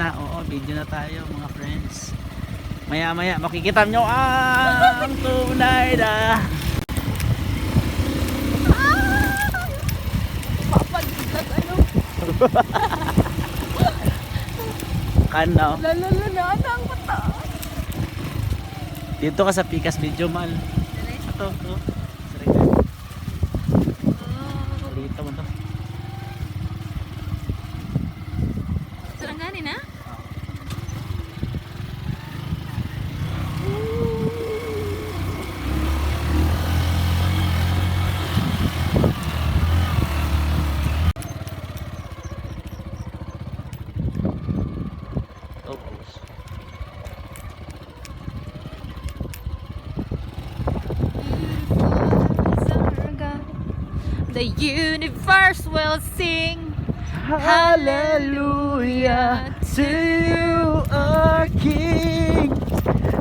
na. Oo, video na tayo mga friends. Maya maya makikita nyo ang tunay na Papagilat ano? kanaw. Lalala na ang mata. Dito ka sa Pikas Video Mall. Ito. Dito mo to. Sarangani na? The universe will sing Hallelujah to you, our King,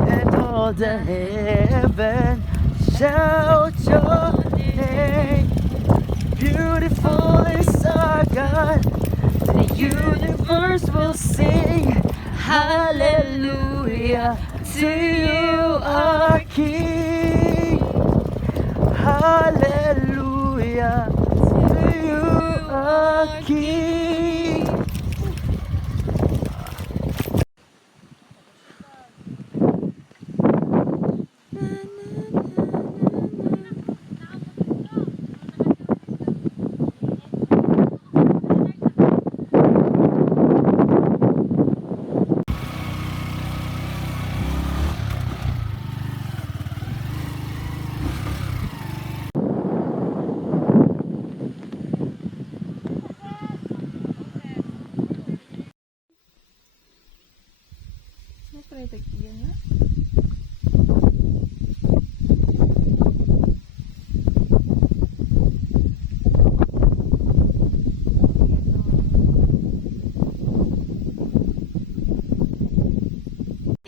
and all the heaven shout your name. Beautiful is our God. The universe will sing Hallelujah to you, our King. Hallelujah to you, our King.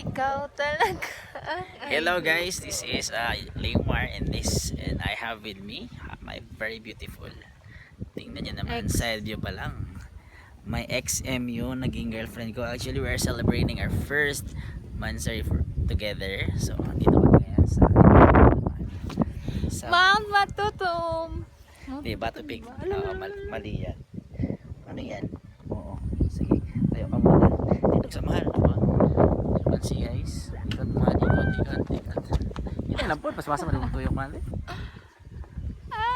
Ikaw talaga. Hello guys, this is Leomar and I have with me my very beautiful. Tingnan niyo naman, side view pa lang. My ex-MU, naging girlfriend ko. Actually, we are celebrating our first monthsary together. So, dito kami ngayon sa Mount Matutum. Di, Bato Peak. Mali yan. Ano yan? Oo. Sige, tayo ka muna. Dito sa mahal. Let's see guys. Ikot mahal, ikot. Hindi lang po, paswasa mo yung tuyok mahal eh.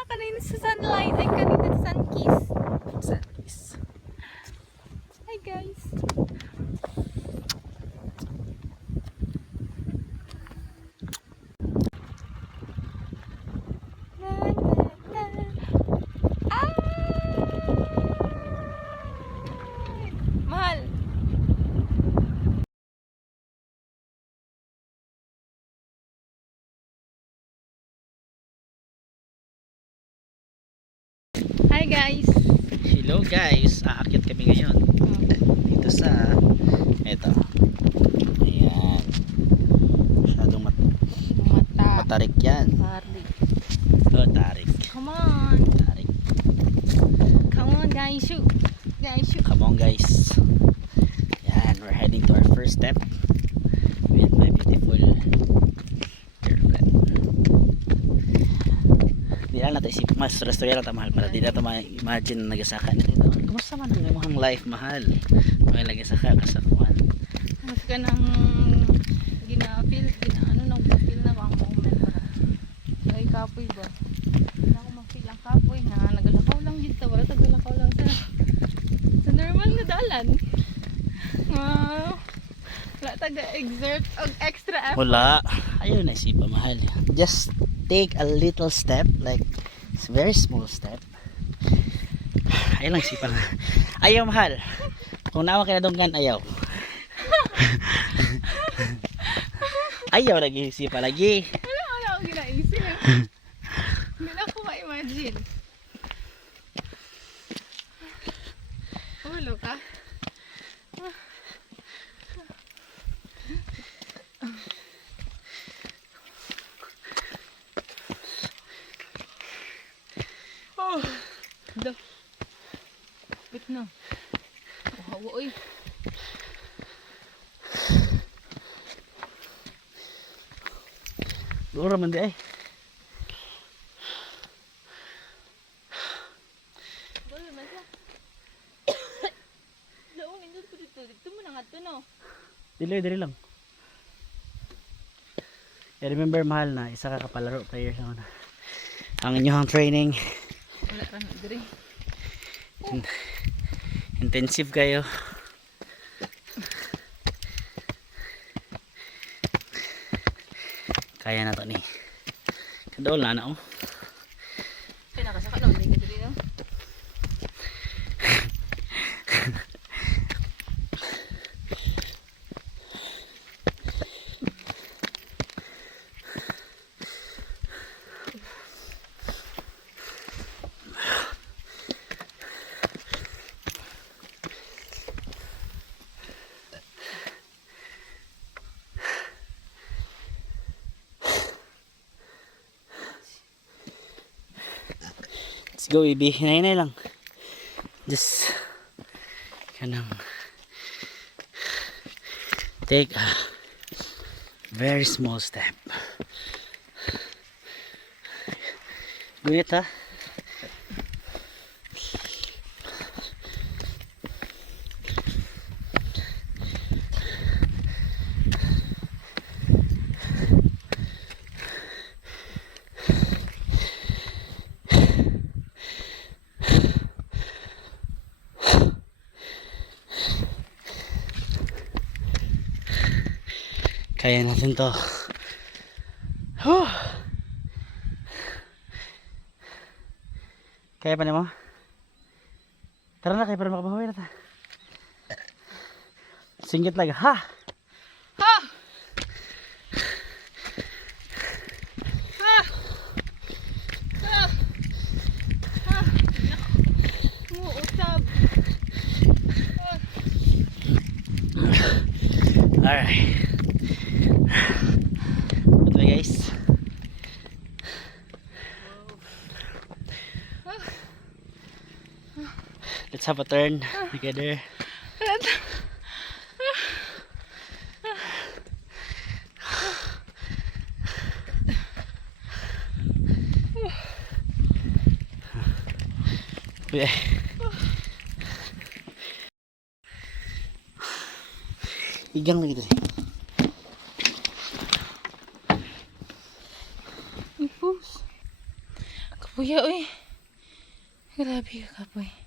Kanina sa sunlight. Ay, kanina sa sunkiss. Sunkiss. Hi guys. Mahal. Hi guys. Hello guys, aakyat kami ngayon dito sa eto. Ayan. Masyadong matarik yan. Tarik. Oh, tarik. Come on. Tarik. Come on guys, shoot. Guys, shoot. Come on guys. Yan, we're heading to our first step with my beautiful girlfriend. Di lang natin isip, mas restaurant lang mahal para di natin ma-imagine na nagasaka na dito. Kumusta man ang imong life mahal? May nagasaka ka sa kuwan. Mas ka nang gina-feel, nang feel na ang moment para. Ay kapoy ba? Wala ko ma-feel ang kapoy na nagalakaw lang dito, wala tagalakaw lang sa normal na dalan. Wala taga-exert og extra effort. Wala. Ayaw na isipa mahal. Just take a little step, like it's very small step. Ayaw lang isipa. Ayaw mahal. Kung naman ka na dunggan, ayaw. Ayaw lagi isipa lagi. Wala akong ginaisip. Hindi na ako ma-imagine. Ulo ka? Oh, da. Bit na. Oh, hawa oy. Dura man di ay. Dolo na siya. Laong nindot ko dito. Dito mo na nga ito, no? Dili lang. I remember mahal na isa ka kapalaro player sa una. Ang inyong training Wala ka na, diri. intensive kayo. Kaya na to ni. Kadol na oh. Kaya nakasaka lang, hindi ka diri, no? Let's go, Ibi. Hinay lang. Just kanang take a very small step. Gunit ha. Kaya natin to. Huh. Kaya pa mo? Tara na kayo para makabawi na ta. Singgit lang. Ha! Ha! Ha! Ha! Ha! Muutab. Alright. Bye guys. Let's have a turn together. Yeah. Igang lagi tadi. Ipus. Kapuya, uy. Grabe ka, kapoy.